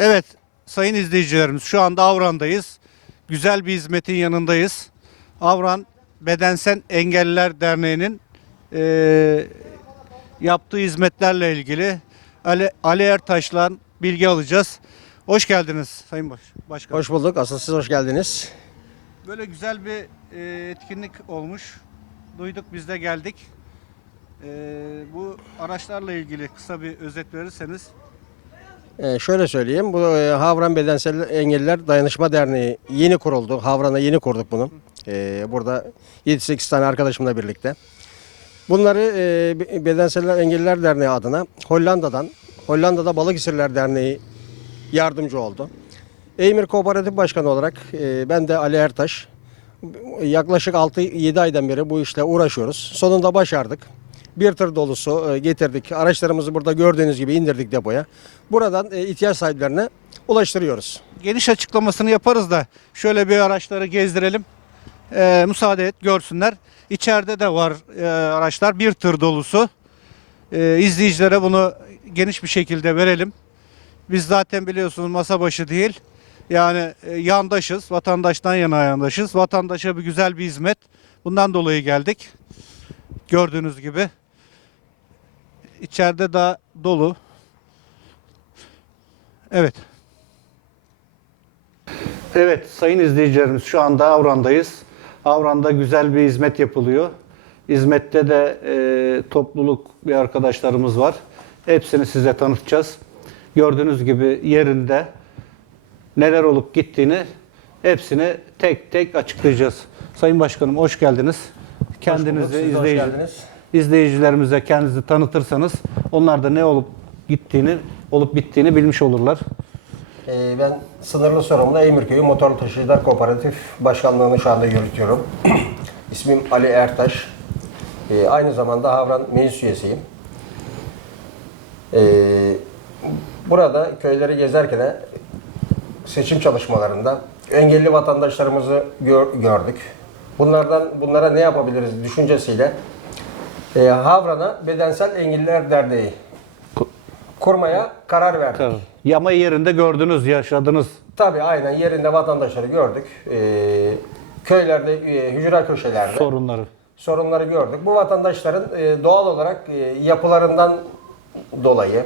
Evet sayın izleyicilerimiz şu anda Avran'dayız. Güzel bir hizmetin yanındayız. Avran Bedensel Engelliler Derneği'nin eee, yaptığı hizmetlerle ilgili Ali, Ali Ertaş'la bilgi alacağız. Hoş geldiniz Sayın Baş, Başkan. Hoş bulduk. Asıl siz hoş geldiniz. Böyle güzel bir eee, etkinlik olmuş. Duyduk biz de geldik. Eee, bu araçlarla ilgili kısa bir özet verirseniz. Ee, şöyle söyleyeyim. Bu e, Havran Bedensel Engelliler Dayanışma Derneği yeni kuruldu. Havran'a yeni kurduk bunu. Ee, burada 7-8 tane arkadaşımla birlikte. Bunları e, Be- Bedensel Engelliler Derneği adına Hollanda'dan, Hollanda'da Balıkesirler Derneği yardımcı oldu. Eymir Kooperatif Başkanı olarak e, ben de Ali Ertaş. Yaklaşık 6-7 aydan beri bu işle uğraşıyoruz. Sonunda başardık. Bir tır dolusu e, getirdik. Araçlarımızı burada gördüğünüz gibi indirdik depoya. Buradan e, ihtiyaç sahiplerine ulaştırıyoruz. geniş açıklamasını yaparız da şöyle bir araçları gezdirelim. Ee, müsaade et görsünler. İçeride de var e, araçlar bir tır dolusu. Ee, izleyicilere bunu geniş bir şekilde verelim. Biz zaten biliyorsunuz masa başı değil. Yani e, yandaşız. Vatandaştan yana yandaşız. Vatandaşa bir güzel bir hizmet. Bundan dolayı geldik. Gördüğünüz gibi. İçeride de dolu. Evet. Evet sayın izleyicilerimiz şu anda Avran'dayız. Avran'da güzel bir hizmet yapılıyor. Hizmette de e, topluluk bir arkadaşlarımız var. Hepsini size tanıtacağız. Gördüğünüz gibi yerinde neler olup gittiğini hepsini tek tek açıklayacağız. Sayın Başkanım hoş geldiniz. Kendinizi Siz de hoş izleyici, geldiniz. İzleyicilerimize kendinizi tanıtırsanız onlar da ne olup gittiğini, olup bittiğini bilmiş olurlar. Ee, ben sınırlı sorumlu Emirköy Motorlu Taşıyıcılar Kooperatif Başkanlığı'nı şu anda yürütüyorum. İsmim Ali Ertaş. Ee, aynı zamanda Havran meclis üyesiyim. Ee, burada köyleri gezerken seçim çalışmalarında engelli vatandaşlarımızı gör- gördük. Bunlardan bunlara ne yapabiliriz düşüncesiyle e, Havran'a Bedensel Engelliler Derneği kurmaya karar verdik. Tabii. Yama yerinde gördünüz, yaşadınız. Tabii aynen yerinde vatandaşları gördük. Ee, köylerde, e, hücre köşelerde sorunları. sorunları gördük. Bu vatandaşların e, doğal olarak e, yapılarından dolayı,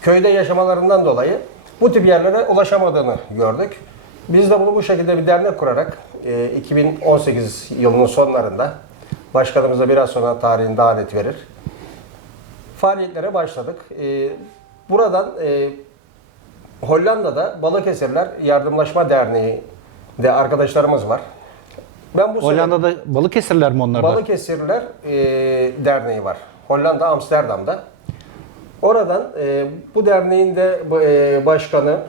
köyde yaşamalarından dolayı bu tip yerlere ulaşamadığını gördük. Biz de bunu bu şekilde bir dernek kurarak e, 2018 yılının sonlarında başkanımız da biraz sonra tarihini daha net verir. Faaliyetlere başladık. E, buradan e, Hollanda'da Balıkesirler Yardımlaşma Derneği de arkadaşlarımız var. Ben bu sene- Hollanda'da Balıkesirler mi onlar da? Balıkesirliler e, Derneği var. Hollanda, Amsterdam'da. Oradan e, bu derneğin de e, başkanı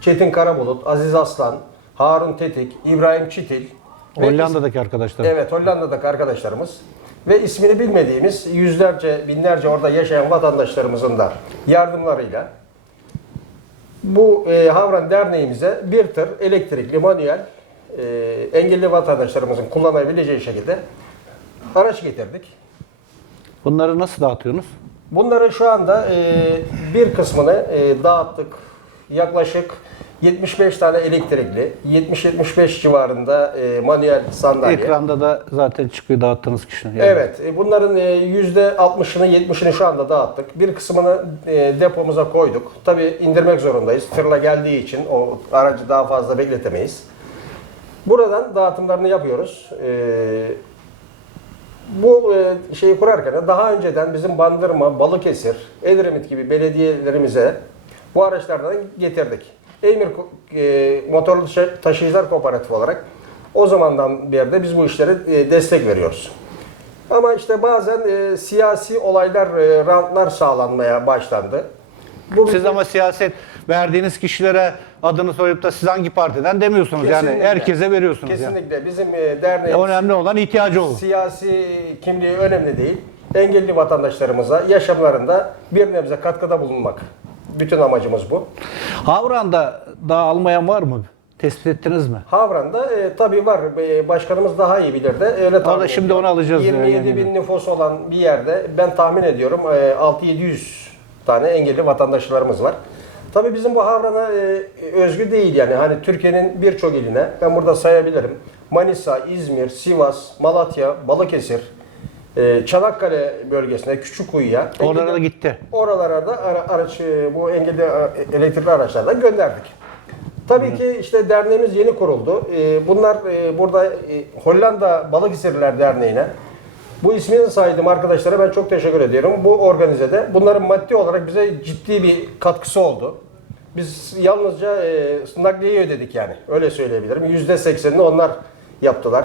Çetin Karabulut, Aziz Aslan, Harun Tetik, İbrahim Çitil. Hollanda'daki arkadaşlar. Evet, Hollanda'daki arkadaşlarımız ve ismini bilmediğimiz yüzlerce, binlerce orada yaşayan vatandaşlarımızın da yardımlarıyla bu e, Havran Derneğimize bir tır elektrikli manuel e, engelli vatandaşlarımızın kullanabileceği şekilde araç getirdik. Bunları nasıl dağıtıyorsunuz? Bunların şu anda e, bir kısmını e, dağıttık. Yaklaşık 75 tane elektrikli, 70-75 civarında e, manuel sandalye. Ekranda da zaten çıkıyor dağıttığınız kişi. Yani Evet, e, bunların e, %60'ını 70'ini şu anda dağıttık. Bir kısmını e, depomuza koyduk. Tabii indirmek zorundayız. Tırla geldiği için o aracı daha fazla bekletemeyiz. Buradan dağıtımlarını yapıyoruz. E, Bu e, şeyi kurarken daha önceden bizim Bandırma, Balıkesir, Edremit gibi belediyelerimize bu araçlardan getirdik. Eymir Ko- e, Motorlu Taşı- Taşıyıcılar Kooperatifi olarak o zamandan beri de biz bu işlere e, destek veriyoruz. Ama işte bazen e, siyasi olaylar, e, rantlar sağlanmaya başlandı. Bu Siz ama siyaset verdiğiniz kişilere adını soyup da siz hangi partiden demiyorsunuz. Yani Kesinlikle. herkese veriyorsunuz. Yani. kesinlikle bizim e, derneğimiz Önemli olan ihtiyacı olur. siyasi kimliği önemli değil. Engelli vatandaşlarımıza yaşamlarında bir nebze katkıda bulunmak. Bütün amacımız bu. Havran'da daha almayan var mı? Tespit ettiniz mi? Havran'da e, tabii var. E, başkanımız daha iyi bilir de. Öyle tahmin şimdi ediyorum. onu alacağız 27 yani. bin nüfus olan bir yerde ben tahmin ediyorum e, 6-700 tane engelli vatandaşlarımız var. Tabii bizim bu Havran'a e, özgü değil yani. Hani Türkiye'nin birçok iline ben burada sayabilirim. Manisa, İzmir, Sivas, Malatya, Balıkesir, e, Çanakkale bölgesine, Küçükuyu'ya. Oralara da gitti. Oralara da ara- araç e, bu engelli e, elektrikli araçlardan gönderdik. Tabii ki işte derneğimiz yeni kuruldu. E, Bunlar e, burada e, Hollanda Balıkesirliler Derneği'ne bu ismini saydığım arkadaşlara ben çok teşekkür ediyorum. Bu organizede bunların maddi olarak bize ciddi bir katkısı oldu. Biz yalnızca e, nakliyeyi ödedik yani. Öyle söyleyebilirim. %80'ini onlar yaptılar.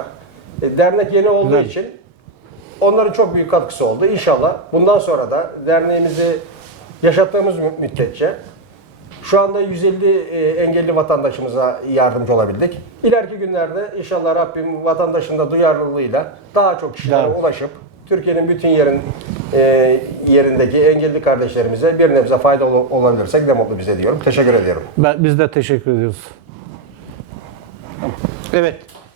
E, dernek yeni olduğu için onların çok büyük katkısı oldu. İnşallah bundan sonra da derneğimizi yaşattığımız mü- müddetçe şu anda 150 e, engelli vatandaşımıza yardımcı olabildik. İleriki günlerde inşallah Rabbim vatandaşın da duyarlılığıyla daha çok kişilere Evet. ulaşıp Türkiye'nin bütün yerin e, yerindeki engelli kardeşlerimize bir nebze faydalı olabilirsek ne mutlu bize diyorum. Teşekkür ediyorum. Ben, biz de teşekkür ediyoruz. Evet,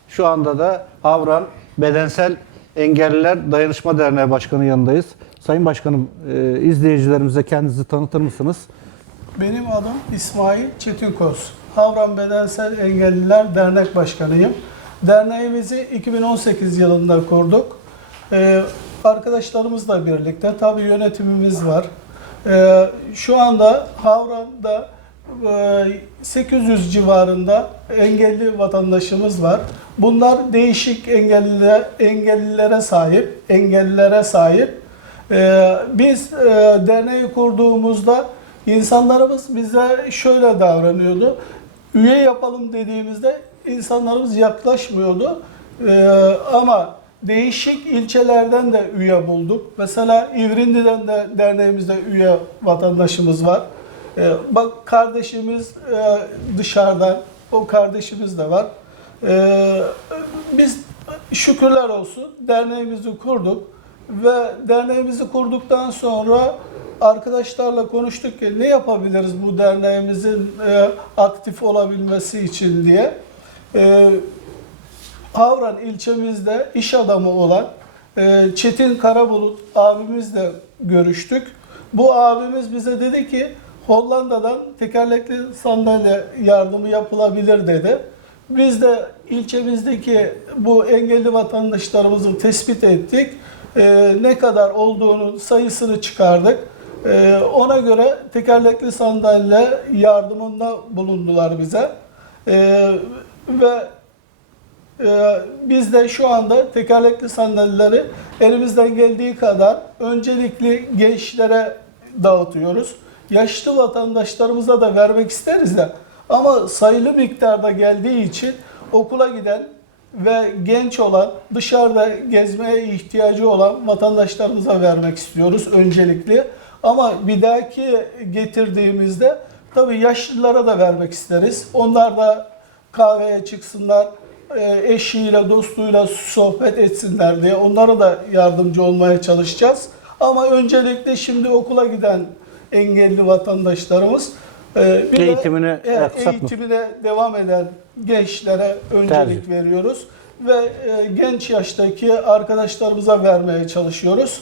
şu anda da Avran Bedensel Engelliler Dayanışma Derneği Başkanı yanındayız. Sayın Başkanım, e, izleyicilerimize kendinizi tanıtır mısınız? Benim adım İsmail Çetinkoz. Havran Bedensel Engelliler Dernek Başkanıyım. Derneğimizi 2018 yılında kurduk. Ee, arkadaşlarımızla birlikte tabii yönetimimiz var. Ee, şu anda Havran'da 800 civarında engelli vatandaşımız var. Bunlar değişik engelliler, engellilere sahip, engellilere sahip. Ee, biz e, derneği kurduğumuzda insanlarımız bize şöyle davranıyordu. Üye yapalım dediğimizde insanlarımız yaklaşmıyordu. Ee, ama değişik ilçelerden de üye bulduk. Mesela İvrindi'den de derneğimizde üye vatandaşımız var. Ee, bak kardeşimiz e, dışarıdan, o kardeşimiz de var. Ee, biz şükürler olsun derneğimizi kurduk ve derneğimizi kurduktan sonra arkadaşlarla konuştuk ki ne yapabiliriz bu derneğimizin e, aktif olabilmesi için diye. E, Havran ilçemizde iş adamı olan e, Çetin Karabulut abimizle görüştük. Bu abimiz bize dedi ki Hollanda'dan tekerlekli sandalye yardımı yapılabilir dedi. Biz de ilçemizdeki bu engelli vatandaşlarımızı tespit ettik. E, ne kadar olduğunun sayısını çıkardık. E, ona göre tekerlekli sandalye yardımında bulundular bize. E, ve ee, biz de şu anda tekerlekli sandalyeleri elimizden geldiği kadar öncelikli gençlere dağıtıyoruz. Yaşlı vatandaşlarımıza da vermek isteriz de ama sayılı miktarda geldiği için okula giden ve genç olan, dışarıda gezmeye ihtiyacı olan vatandaşlarımıza vermek istiyoruz öncelikli. Ama bir dahaki getirdiğimizde tabii yaşlılara da vermek isteriz. Onlar da kahveye çıksınlar, e, eşiyle, dostuyla sohbet etsinler diye onlara da yardımcı olmaya çalışacağız. Ama öncelikle şimdi okula giden engelli vatandaşlarımız e, bir de, Eğitimine evet, aksatma. eğitimine devam eden gençlere öncelik Tercih. veriyoruz ve e, genç yaştaki arkadaşlarımıza vermeye çalışıyoruz.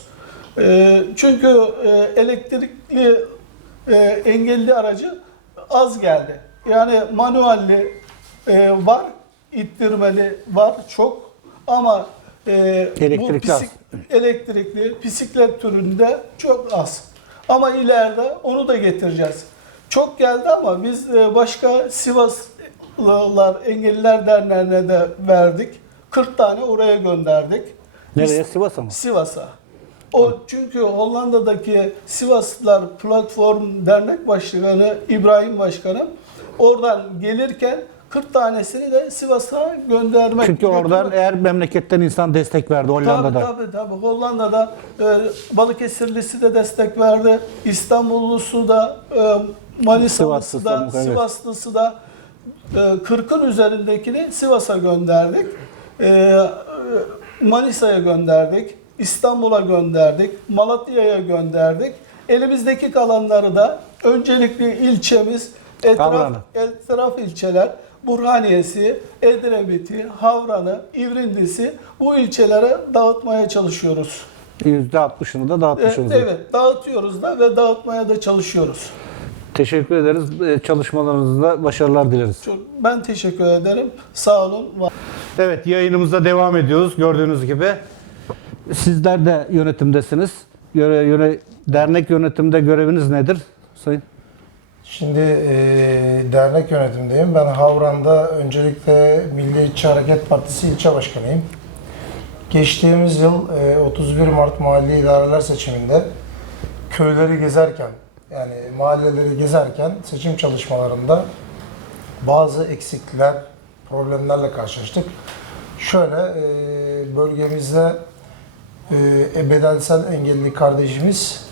E, çünkü e, elektrikli e, engelli aracı az geldi. Yani manuelli e, var, ittirmeli var çok ama e, Elektrikli bu az. elektrikli bisiklet türünde çok az. Ama ileride onu da getireceğiz. Çok geldi ama biz e, başka Sivaslılar Engelliler Derneği'ne de verdik. 40 tane oraya gönderdik. Nereye? Sivas'a mı? Sivas'a. O çünkü Hollanda'daki Sivaslılar Platform Dernek Başkanı İbrahim Başkanım oradan gelirken 40 tanesini de Sivas'a göndermek. Çünkü oradan götürmek- eğer memleketten insan destek verdi Hollanda'da. Tabii tabii tabii. Hollanda'da e, Balıkesirlisi de destek verdi. İstanbullusu da e, Manisa'lısı da Sivaslısı, da e, 40'ın üzerindekini Sivas'a gönderdik. E, Manisa'ya gönderdik. İstanbul'a gönderdik. Malatya'ya gönderdik. Elimizdeki kalanları da öncelikli ilçemiz etraf, etraf ilçeler Burhaniyesi, Edremit'i, Havran'ı, İvrindisi bu ilçelere dağıtmaya çalışıyoruz. %60'ını da E, dağıtmışsınız. evet, dağıtıyoruz da ve dağıtmaya da çalışıyoruz. Teşekkür ederiz. Ee, Çalışmalarınızda başarılar dileriz. Çok- Ben teşekkür ederim. Sağ olun. var- Evet yayınımıza devam ediyoruz gördüğünüz gibi. Sizler de yönetimdesiniz. Yöre, yöre, dernek yönetimde göreviniz nedir Sayın? Şimdi e, dernek yönetimindeyim. Ben Havran'da öncelikle Milliyetçi Hareket Partisi ilçe başkanıyım. Geçtiğimiz yıl e, 31 Mart Mahalli İdareler seçiminde köyleri gezerken yani mahalleleri gezerken seçim çalışmalarında bazı eksiklikler, problemlerle karşılaştık. Şöyle e, bölgemizde e, bedensel engelli kardeşimiz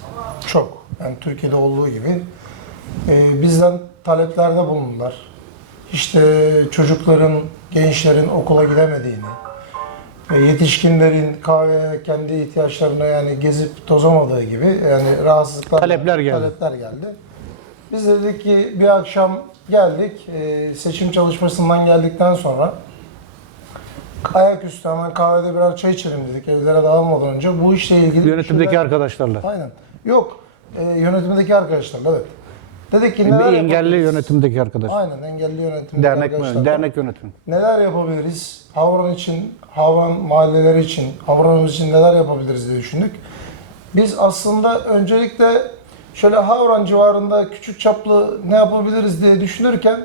çok. Yani Türkiye'de olduğu gibi e, bizden taleplerde bulundular. İşte çocukların, gençlerin okula gidemediğini, e, yetişkinlerin kahveye kendi ihtiyaçlarına yani gezip tozamadığı gibi yani rahatsızlıklar Talepler geldi. talepler geldi. Biz de dedik ki bir akşam geldik, e, seçim çalışmasından geldikten sonra ayaküstü hemen kahvede birer çay içelim dedik evlere dağılmadan önce. Bu işle ilgili Yönetimdeki şöyle- arkadaşlarla. Aynen. Yok. E, yönetimdeki arkadaşlarla evet. Dedik ki neler engelli yapabiliriz? yönetimdeki arkadaş. Aynen engelli yönetimdeki Dernek mi? arkadaşlarla. Dernek yönetimi. Neler yapabiliriz? Havran için, Havran mahalleleri için, Havranımız için neler yapabiliriz diye düşündük. Biz aslında öncelikle şöyle Havran civarında küçük çaplı ne yapabiliriz diye düşünürken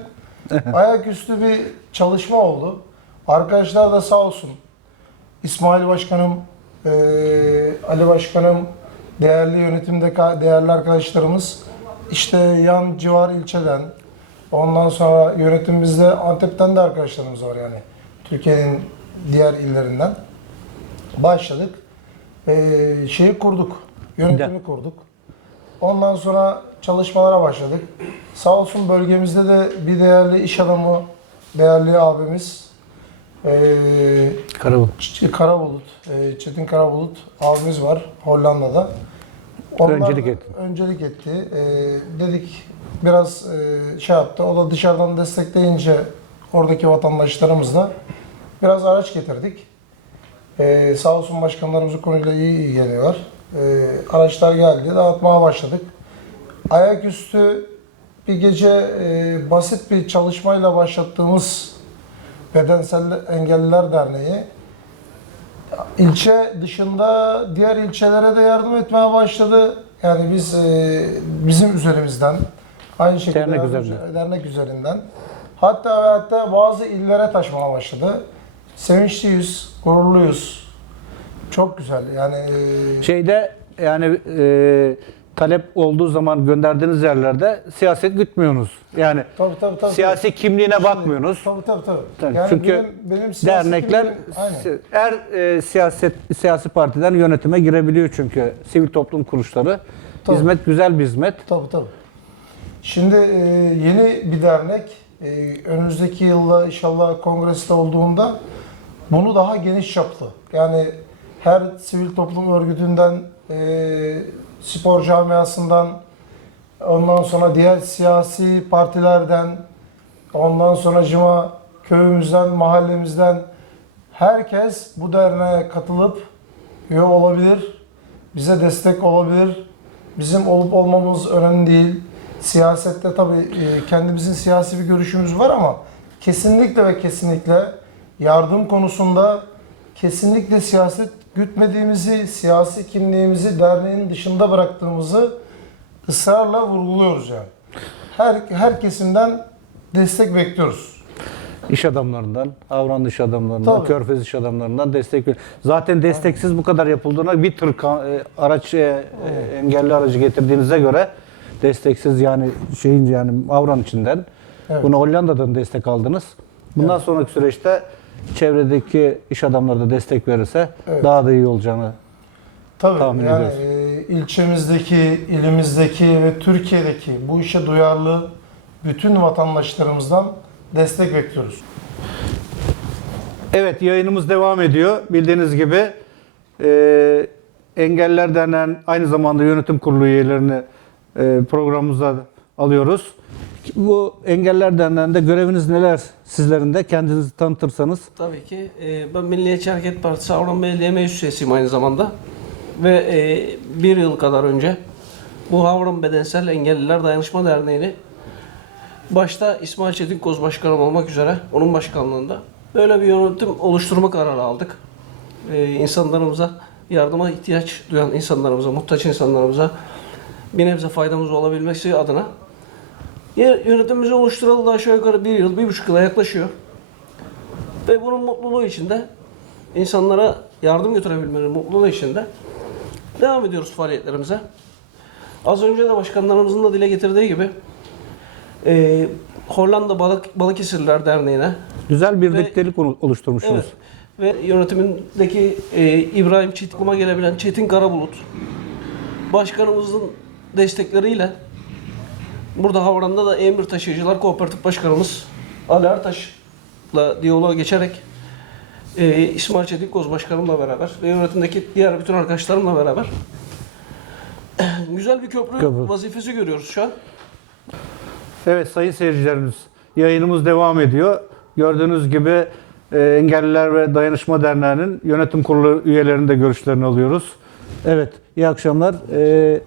ayaküstü bir çalışma oldu. Arkadaşlar da sağ olsun. İsmail Başkanım, Ali Başkanım, değerli yönetimde değerli arkadaşlarımız işte yan civar ilçeden, ondan sonra yönetimimizde Antep'ten de arkadaşlarımız var yani. Türkiye'nin diğer illerinden. Başladık. Eee şeyi kurduk. Yönetimi kurduk. Ondan sonra çalışmalara başladık. Sağ olsun bölgemizde de bir değerli iş adamı, değerli abimiz eee Karabuk. Ç- Karabulut, e, Çetin Karabulut abimiz var Hollanda'da. Öncelik etti. Öncelik etti. E, dedik biraz e, şey yaptı. O da dışarıdan destekleyince oradaki vatandaşlarımızla biraz araç getirdik. E, sağ olsun başkanlarımız bu konuyla iyi ilgileniyorlar. E, araçlar geldi, dağıtmaya başladık. Ayaküstü bir gece e, basit bir çalışmayla başlattığımız Bedensel Engelliler Derneği ilçe dışında diğer ilçelere de yardım etmeye başladı. Yani biz e, bizim üzerimizden aynı şekilde Dernek üzerinden. dernek üzerinden hatta ve hatta bazı illere taşmaya başladı. Sevinçliyiz, gururluyuz. Çok güzel. Yani e, Şeyde yani e, talep olduğu zaman gönderdiğiniz yerlerde siyaset gütmüyorsunuz. Yani tabii tabii tabii. siyasi kimliğine bakmıyorsunuz. Tabii tabii tabii. Tabii, Yani Çünkü benim, benim dernekler kimliğim- her e, siyaset siyasi partiden yönetime girebiliyor çünkü sivil toplum kuruluşları. Tabii. Hizmet güzel bir hizmet. Tabii tabii. Şimdi e, yeni bir dernek e, önümüzdeki yılda inşallah kongreste olduğunda bunu daha geniş çaplı yani her sivil toplum örgütünden e, spor camiasından ondan sonra diğer siyasi partilerden ondan sonra cima köyümüzden mahallemizden herkes bu derneğe katılıp üye olabilir bize destek olabilir Bizim olup olmamız önemli değil. Siyasette tabii e, kendimizin siyasi bir görüşümüz var ama kesinlikle ve kesinlikle yardım konusunda kesinlikle siyaset gütmediğimizi, siyasi kimliğimizi derneğin dışında bıraktığımızı ısrarla vurguluyoruz yani. Her, her kesimden destek bekliyoruz. İş adamlarından, Avran iş adamlarından, Tabii. Körfez iş adamlarından destek Zaten desteksiz bu kadar yapıldığına bir tır e, araç e, e, engelli aracı getirdiğinize göre desteksiz yani şeyin yani Avran içinden Evet. bunu Hollanda'dan destek aldınız. Bundan sonraki süreçte çevredeki iş adamları da destek verirse Evet. daha da iyi olacağını Tabii Tahmin yani ediyoruz. e, ilçemizdeki, ilimizdeki ve Türkiye'deki bu işe duyarlı bütün vatandaşlarımızdan destek bekliyoruz. Evet yayınımız devam ediyor. Bildiğiniz gibi e, Engeller Derneği'nin aynı zamanda yönetim kurulu üyelerini e, programımıza alıyoruz. Bu Engeller Derneği'nde göreviniz neler sizlerin de kendinizi tanıtırsanız. Tabii ki. e, Ben Milliyetçi Hareket Partisi Avrupa Belediye Meclis Üyesiyim aynı zamanda. Ve e, bir yıl kadar önce bu Havran Bedensel Engelliler Dayanışma Derneği'ni başta İsmail Çetinkoz Başkanım olmak üzere onun başkanlığında böyle bir yönetim oluşturma kararı aldık. Ee, insanlarımıza, yardıma ihtiyaç duyan insanlarımıza, muhtaç insanlarımıza bir nebze faydamız olabilmesi adına yönetimimizi oluşturalı da aşağı yukarı bir yıl, bir buçuk yıla yaklaşıyor. Ve bunun mutluluğu içinde, insanlara yardım götürebilmenin mutluluğu içinde devam ediyoruz faaliyetlerimize. Az önce de başkanlarımızın da dile getirdiği gibi e, Hollanda Balık Balıkesirliler Derneği'ne Güzel bir Ve- birliktelik oluşturmuşsunuz. Evet. Ve yönetimindeki e, İbrahim Çetin'e gelebilen Çetin Karabulut başkanımızın destekleriyle burada Havran'da da Emir Taşıyıcılar Kooperatif Başkanımız Ali Ertaş'la diyaloğa geçerek e, İsmail Çetinkoz Başkanımla beraber ve yönetimdeki diğer bütün arkadaşlarımla beraber güzel bir köprü, Köprü. vazifesi görüyoruz şu an. Evet sayın seyircilerimiz yayınımız devam ediyor. Gördüğünüz gibi e, Engelliler ve Dayanışma Derneği'nin yönetim kurulu üyelerinin de görüşlerini alıyoruz. Evet iyi akşamlar. E,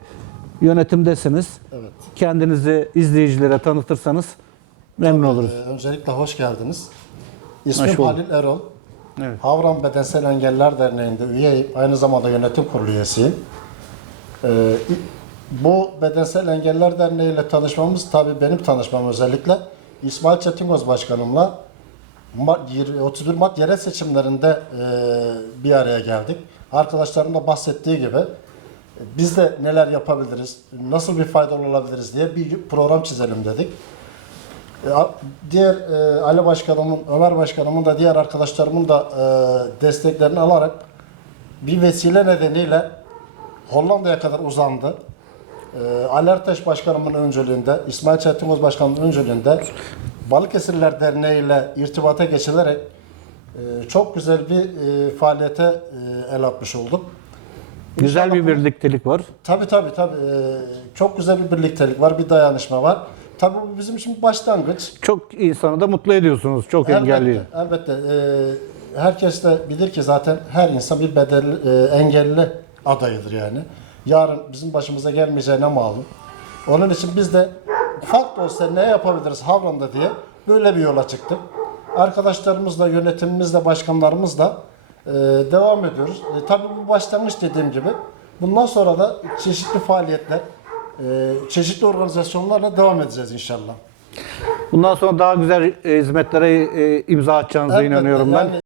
yönetimdesiniz. Evet. Kendinizi izleyicilere tanıtırsanız memnun oluruz. Ee, öncelikle hoş geldiniz. Hoş İsmim bulduk. Halil Erol. Evet. Havran Bedensel Engelliler Derneği'nde üyeyim. Aynı zamanda yönetim kurulu üyesiyim. Ee, bu Bedensel Engelliler Derneği ile tanışmamız, tabii benim tanışmam özellikle İsmail Çetingoz Başkanımla Ma- yir- 31 Mart yerel seçimlerinde e, bir araya geldik. Arkadaşlarım da bahsettiği gibi biz de neler yapabiliriz, nasıl bir faydalı olabiliriz diye bir program çizelim dedik. E, Diğer e, Ali Başkanımın, Ömer Başkanımın da diğer arkadaşlarımın da e, desteklerini alarak bir vesile nedeniyle Hollanda'ya kadar uzandı. Ali Ertaş Başkanımın öncülüğünde, İsmail Çetinoz Başkanımın öncülüğünde Balıkesirler Derneği ile irtibata geçilerek çok güzel bir faaliyete el atmış olduk. Güzel İnşallah bir bu- birliktelik var. Tabii tabii tabii. Ee, çok güzel bir birliktelik var, bir dayanışma var. Tabii bu bizim için bir başlangıç. Çok insanı da mutlu ediyorsunuz. Çok engelli. Elbette, elbette. Ee, herkes de bilir ki zaten her insan bir bedelli, e, engelli adayıdır yani. Yarın bizim başımıza gelmeyeceğine malum. Onun için biz de ufak da olsa ne yapabiliriz Havran'da diye böyle bir yola çıktık. Arkadaşlarımızla, yönetimimizle, başkanlarımızla e, devam ediyoruz. E, tabii bu başlangıç dediğim gibi. Bundan sonra da çeşitli faaliyetler, e, çeşitli organizasyonlarla devam edeceğiz inşallah. Bundan sonra daha güzel e, hizmetlere e, imza atacağınıza Elbette. inanıyorum ben. Yani